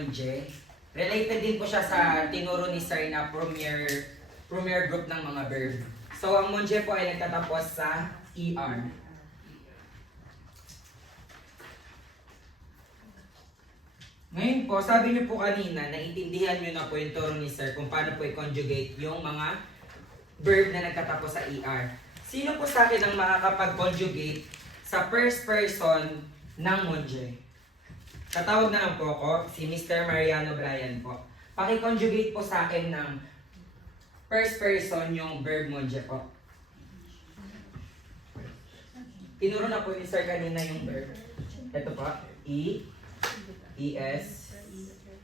monje. Related din po siya sa tinuro ni Sir na premier group ng mga verb. So, ang monje po ay nagtatapos sa ER. Ngayon po, sabi niyo po kanina, naiintindihan niyo na po yung turo ni Sir kung paano po i-conjugate yung mga verb na nagtatapos sa ER. Sino po sa akin ang makakapag-conjugate sa first person ng monje? Tatawag na lang po ako, si Mr. Mariano Brian po. Paki-conjugate po sa akin ng first person yung verb monje po. Tinuro na po ni Sir kanina yung verb. Ito po, E, ES,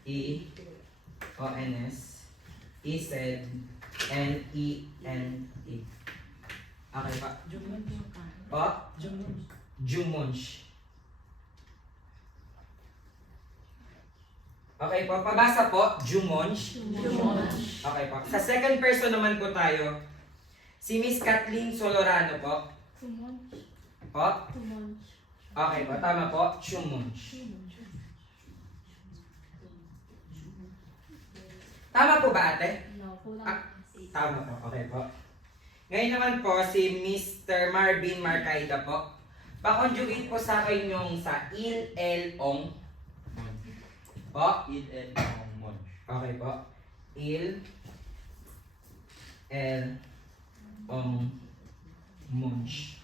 EONS, ESED, and ENE. Okay pa. Po? Jumonj. Okay po, pabasa po, Jumonj. Okay po. Sa second person naman po tayo, si Miss Kathleen Solorano po. Po? Okay po, tama po, Jumonj. Tama po ba ate? Tama po, okay po. Ngayon naman po, si Mr. Marvin Marcaida po. Pa-conjugate po sa akin yung sa il, el, ong. Po? Il, el, ong, mon. Okay po. Il, el, ong, munch.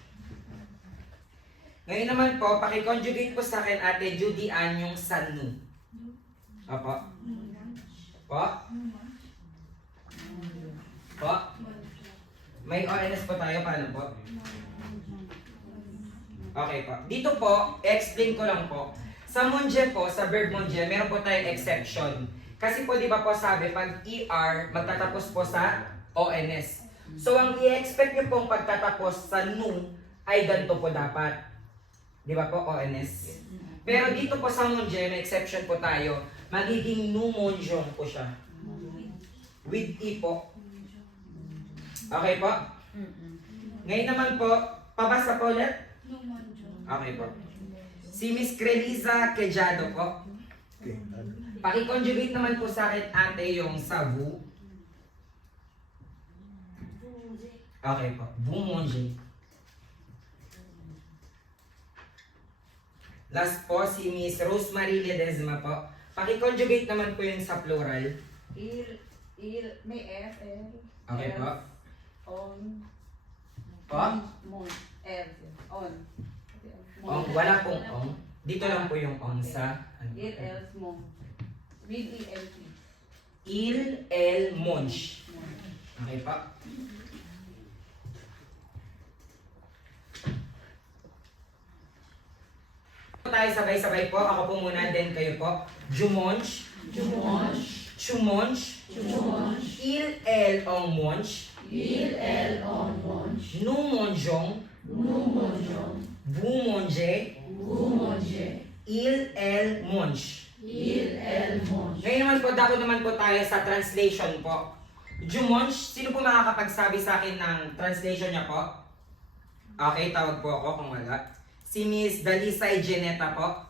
Ngayon naman po, paki-conjugate po sa akin ate Judy Ann yung sa nu. Opo. Po? Po? May ONS po tayo, paano po? Okay po. Dito po, explain ko lang po. Sa monje po, sa verb monje, meron po tayong exception. Kasi po, di ba po sabi, pag ER, magtatapos po sa ONS. So, ang i-expect nyo pong pagtatapos sa nu, ay ganito po dapat. Di ba po, ONS? Pero dito po sa monje, may exception po tayo. Magiging nu monjong po siya. With E po. Okay po? Ngayon naman po, pabasa po ulit? Okay po. Si Miss Creliza Quejado po. Paki-conjugate naman po sa akin ate yung sa vu. Okay po. Bumonje. Last po, si Miss Rosemary Ledesma po. Paki-conjugate naman po yung sa plural. May F, L. Okay po. On. Po? Mon. F. On. Ong, wala pong ong. Dito lang po yung ong sa... Il, else, mon. With E, L, T. Il, el, monj. Okay po. Tayo sabay-sabay po. Ako po muna, then kayo po. Jumonj. Chumonj. Il, el, ong, monj. Numonjong. Bumonje. Il, el, monj. Ngayon naman po, dako naman po tayo sa translation po. Jumonj, sino po makakapagsabi sa akin ng translation niya po? Okay, tawag po ako kung wala. Si Miss Dalisay Geneta po.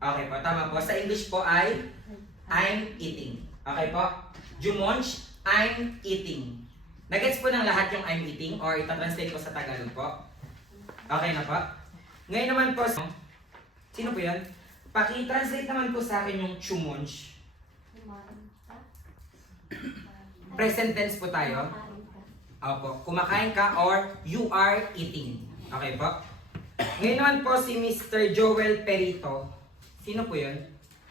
Okay po, tama po. Sa English po ay I'm eating. Okay po? Jumonj, I'm eating. Nagets po ng lahat yung I'm eating or itatranslate ko sa Tagalog po? Okay na po? Ngayon naman po, sino po yan? Paki-translate naman po sa akin yung chumonj. Present tense po tayo. Opo, kumakain ka or you are eating. Okay po? Ngayon naman po si Mr. Joel Perito. Sino po yun?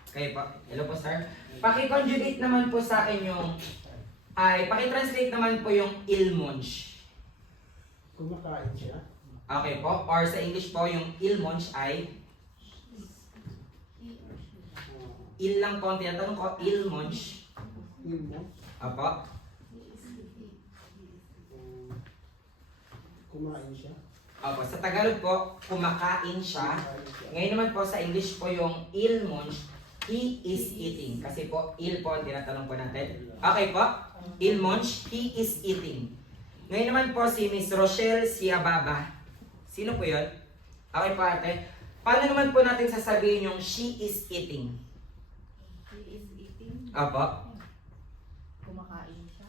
Kayo po. Hello po sir. Paki-conjugate naman po sa akin yung paki-translate naman po yung ilmonj. Kumakain siya. Okay po. Or sa English po yung ilmonj ay il lang po ang tinatanong ko. Ilmonj. Yun mo. Opo. Kumain siya. Opo. Sa Tagalog po, kumakain siya. Ngayon naman po sa English po yung ilmonj, he is eating. Kasi po, il po ang tinatanong po natin. Okay po? Ilmonj, he is eating. Ngayon naman po si Miss Rochelle Siababa. Sino po yun? Okay po ate. Paano naman po natin sasabihin yung she is eating? He is eating. Apo. Kumakain siya.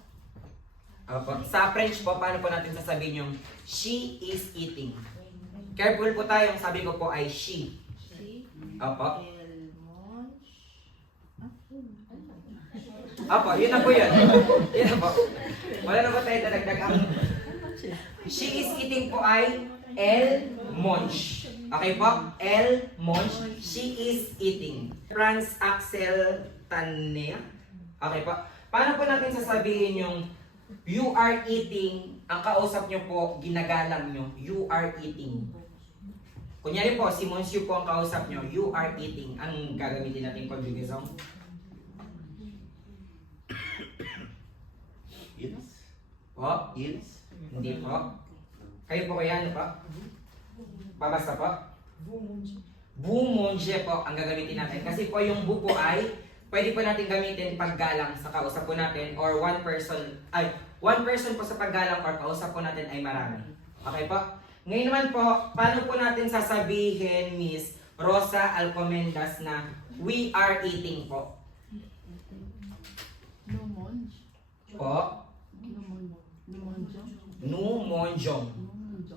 Apo. Sa French po, paano po natin sasabihin yung she is eating? Careful po tayo, ang sabi ko po ay she. She. Apo. Elmonch. Apo, yun na po yun. Yun na po. Wala na po tayo dadagdag. She is eating po ay El Monch. Okay po? El Monch. She is eating. Franz Axel Tanea. Okay po. Paano po natin sasabihin yung you are eating, ang kausap nyo po, ginagalang nyo, you are eating. Kunyari po, si Monsieur po ang kausap nyo, you are eating. Ang gagamitin natin conjugation? Ils? Po? Ils? Hindi po. Kayo po kaya, ano po? Babasa po? Bumonje po ang gagamitin natin. Kasi po yung bu po ay pwede po natin gamitin paggalang sa kausap po natin or one person po sa paggalang or kausap po natin ay marami. Okay po? Ngayon naman po, paano po natin sasabihin, Miss Rosa Alcomendas na we are eating po? Numonj. Po? Numonjong.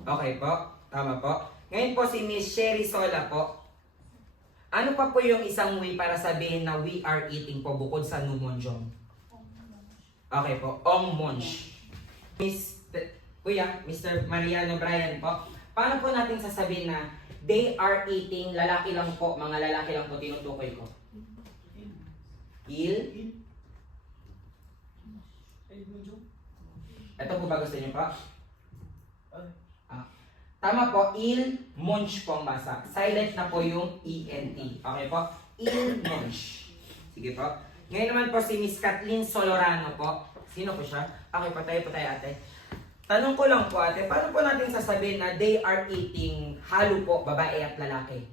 Okay po? Tama po. Ngayon po si Miss Sherry Sola po. Ano pa po yung isang way para sabihin na we are eating po bukod sa numonjong? Okay po, ong monj. Kuya, Mr. Mariano Brian po, paano po natin sasabihin na they are eating, lalaki lang po, mga lalaki lang po tinutukoy ko? Il? Ito po ba gusto niyo pa? Tama po, il monch po ang basa. Silent na po yung ENT. Okay po? Il monch. Sige po. Ngayon naman po si Miss Kathleen Solorano po. Sino po siya? Okay, patay ate. Tanong ko lang po ate, paano po natin sasabihin na they are eating halo po, babae at lalaki?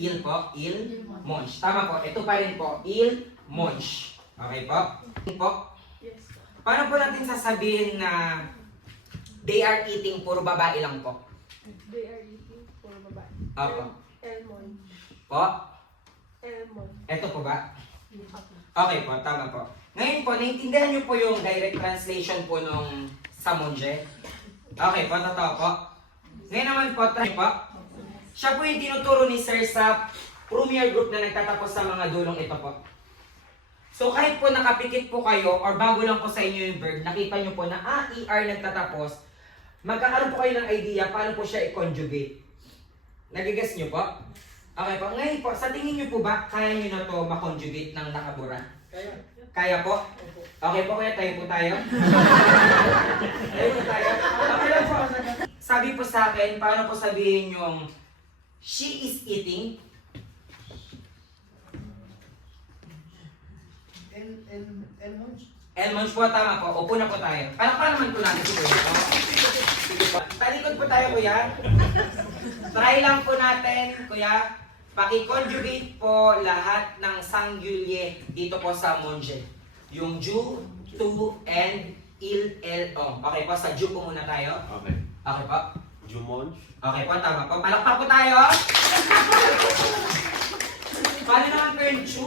Il po, il monch. Tama po, ito pa rin po, il monch. Okay po? Po? Paano po natin sasabihin na they are eating puro babae lang po? They are eating for babae. Opo. Elmon. Po? Elmon. Ito po ba? Okay po, tama po. Ngayon po, naiintindihan niyo po yung direct translation po nung Samonje? Okay po, totoo po. Ngayon naman po, try po. Siya po yung tinuturo ni Sir sa premier group na nagtatapos sa mga dulong ito po. So kahit po nakapikit po kayo or bago lang po sa inyo yung verb, nakita niyo po na ER nagtatapos, magkakaroon po kayo ng idea paano po siya i-conjugate. Nagigas niyo po? Okay po. Ngayon po, sa tingin niyo po ba, kaya niyo na to makonjugate ng nakabura? Kaya. Kaya po? Okay po, kaya tayo po tayo. Tayo po tayo. Okay lang po. Sabi po sa akin, paano po sabihin yung she is eating? Elmons po, tama po. Upo na po tayo. Paano naman po natin siguro? Sige po. Talikod po tayo, kuya. Try lang po natin, kuya. Paki-conjugate po lahat ng singulier dito po sa monje. Yung ju, tu, and il, el, ong. Okay po, sa ju po muna tayo. Okay. Okay po. Jumonj? Okay po, tama po. Palakpak po tayo. Paano naman po yung chu?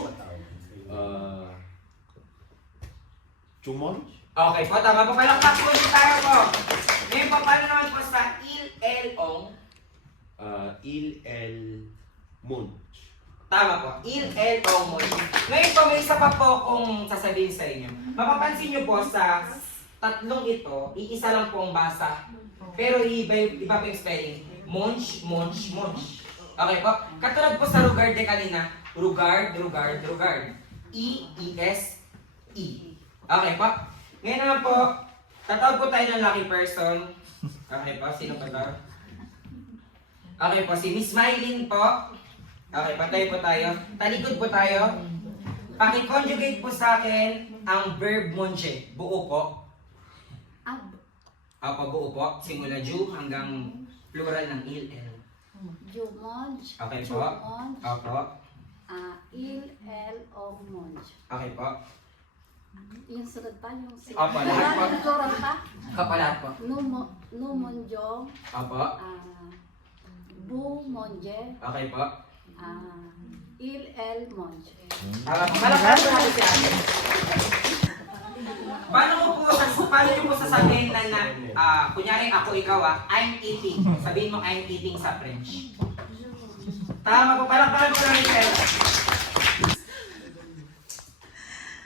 Jumonj? Okay po, tama po. Palakpak po din tayo po. Ngayon po, paano naman po sa il, el, ong? Il, el, munch. Tama po. Il, el, ong, mon. Ngayon po, may isa pa po kung sasabihin sa inyo. Mapapansin nyo po sa tatlong ito, iisa lang po ang basa. Pero iba po yung spelling. Monch, monch, monch. Okay po? Katulad po sa regard de kanina. Regard, regard, regard. E, E-S, E. Okay po? Ngayon naman po, tatawag po tayo ng lucky person. Okay po, sino pa to? Okay po, si Miss Mylene po. Okay, patay po tayo. Talikod po tayo. Paki-conjugate po sa akin ang verb monche. Buo po. Ab. Apo, buo po. Simula ju hanggang plural ng il, el. Jumonj. Okay po. Jumonj. Opo. Il, el, o, monj. Okay po. Yung sunod pa, yung si... Opo, lahat po. Yung plural pa. Kapalat po. Numonjong. Opo. Bu monje. Okay po. Il el monje. Tama po. Malakpan po natin si ate. Paano niyo po sasabihin na kunyari ako, ikaw I'm eating. Sabihin mo I'm eating sa French. Tama po. Palakpakan po natin si Ella.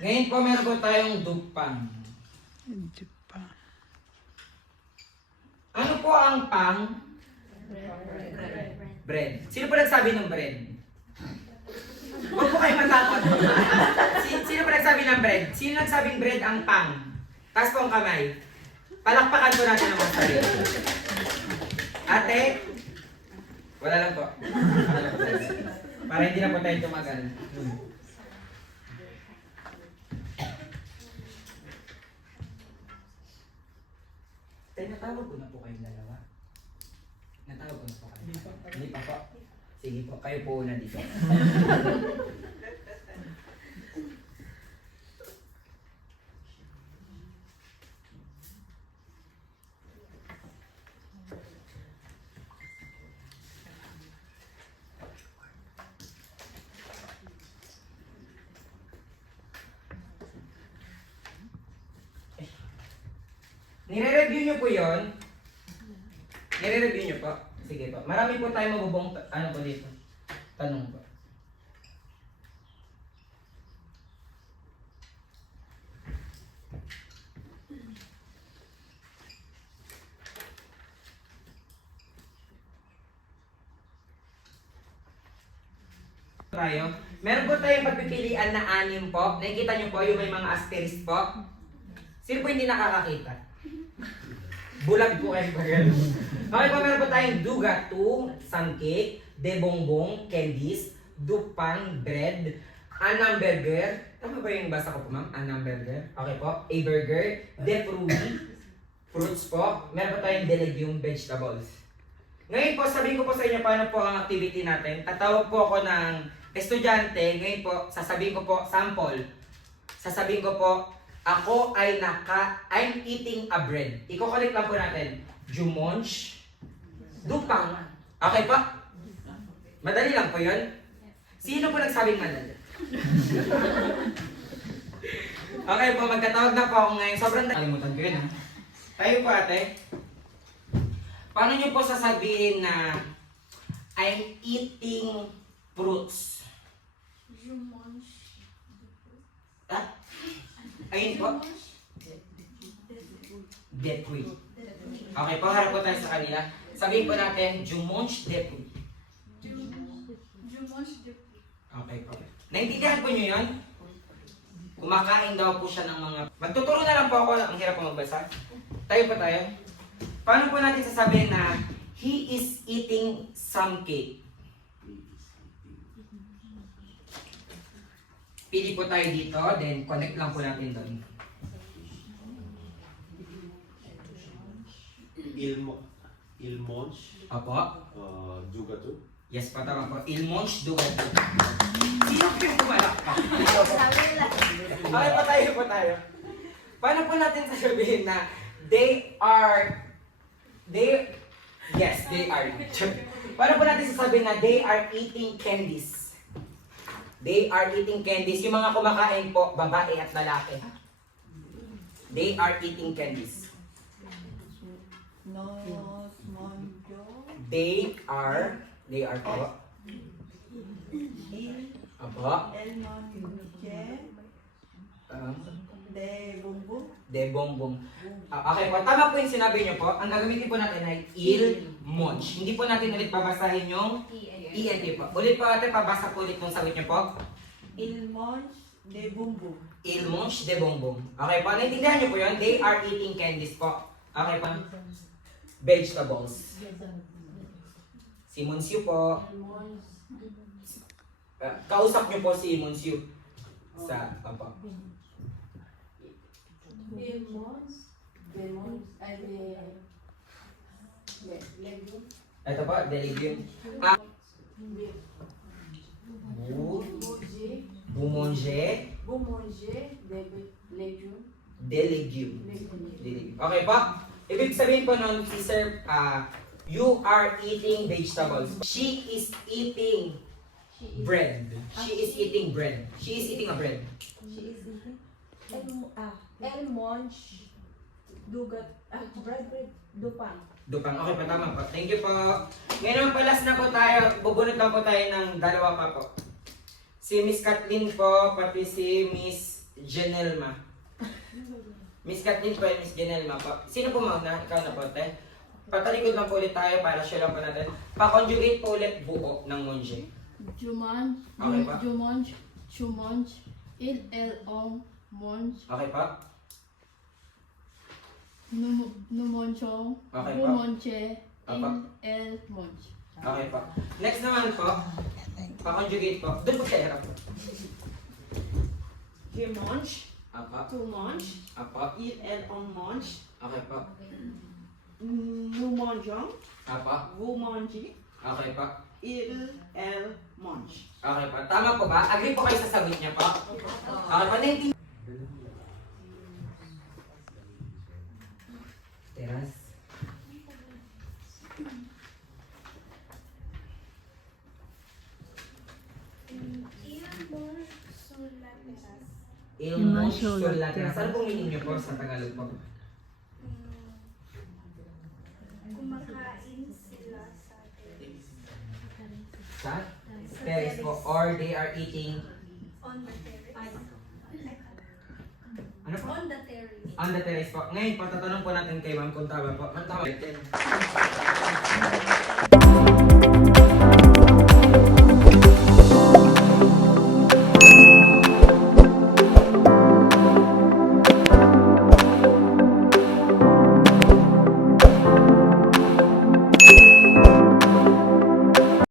Ngayon po meron po tayong dupang. Ano po ang pang? Bread. Sino po nagsabi ng bread? Huwag po kayo matakot. Sino po nagsabi ng bread? Sino nagsabing bread ang pang? Taas po ang kamay. Palakpakan po natin ang mga sarili. Ate? Wala lang po. Para hindi na po tayo tumagal. Tay, natawag ko na po kayong dalawa. Natawag ko na po kayo. Hindi pa po. Sige po, kayo po una dito. Nire-review nyo po yun. Nire-review nyo po. Sige po. Marami po tayo mabubong, ano po dito. Tanong po. Tayo. Meron po tayong pagpipilian na 6 po. Nakikita nyo po yung may mga asterisk po. Sino po hindi nakakakita? Bulag po kayo pa ganun. Okay po, meron po tayong dugato, sangcake, debongbong, candies, dupang, bread, anam burger. Tama ba yung basa ko po ma'am? Anam burger. Okay po. A burger, defruit, fruits po. Meron po tayong delegium vegetables. Ngayon po, sabihin ko po sa inyo paano po ang activity natin. Tatawag po ako ng estudyante. Ngayon po, sasabihin ko po, sample. Sasabihin ko po, ako ay I'm eating a bread. Iko-connect lang po natin. Jumonch. Dupang. Okay pa? Madali lang po yun? Sino po nagsabing madali? Okay po, magkatawag na po ako ngayon. Sobrang nakalimutan ko yun ha. Tayo po ate. Paano nyo po sasabihin na I'm eating fruits? Ayun po. Depuy. Okay po, harap po tayo sa kanila. Sabihin po natin, Jumonch Depuy. Okay po. Naintindihan po nyo yun? Kumakain daw po siya ng mga... Magtuturo na lang po ako. Ang hirap po magbasa. Tayo po tayo. Paano po natin sasabihin na he is eating some cake? Pili po tayo dito, then connect lang po natin doon. Il mange Opo. du gâteau. Yes po, tama po. Il mange du gâteau. Sino po yung kumalak pa? Okay po tayo. Paano po natin sasabihin na they are... Paano po natin sasabihin na they are eating candies? They are eating candies. Yung mga kumakain po, babae at lalaki. They are eating candies. They are po. Apo. De bongbong. Okay po, tama po yung sinabi niyo po. Ang gagamitin po natin ay il monch. Hindi po natin ulit babasahin yung ENT po. Ulit po ate, pabasa po ulit kung sabi niyo po. Il mange des bonbons. Il mange de bonbon. Okay po, naintindihan niyo po yun? They are eating candies po. Okay po. Vegetables. Si Monsieur po. Kausap niyo po si Monsieur. Sa, apa. Ito po, delegium. Boumanger. Delegium. Okay po. Ibig sabihin po nun, si Sir, You are eating vegetables. She is eating bread. She is eating bread. She is eating a bread. She is eating. El Monge. Dugat. Bread. Dupang. Dupang. Okay pa, tama po. Thank you po. Ngayon po, last na po tayo. Bubunot lang po tayo ng dalawa pa po. Si Miss Kathleen po, pati si Miss Janelma. Miss Kathleen po, Miss Janelma po. Sino po mauna? Ikaw na po, te. Patalikod lang po ulit tayo para share lang po natin. Pa-conjugate po ulit buo ng monje. Jumanj, Okay pa. Jumanj, Chumanj, Il-El-Ong, Monj, Okay pa? Numonchong, Okay pa. Bumonche, Apa. Il-El-Monj. Okay po. Next naman po, pa-conjugate po. Doon po tayo harap po. Gemonge. Apa. Tumonge. Apa. Il on monge. Okay po. Numonjong. Apa. Wumonji. Okay po. Il monge. Okay po. Tama po ba? Agree po kayo sa sagot niya po? Okay po. Naintindihan. Teras. Ilmos Solateras. Ano pong meaning niyo po sa Tagalog po? Kumakain sila sa terrace. Sa terrace po. Or they are eating On the terrace. ano po? On the terrace. On the terrace po. Ngayon, patatanong po natin kay ma'am kung tama po. Ang tama.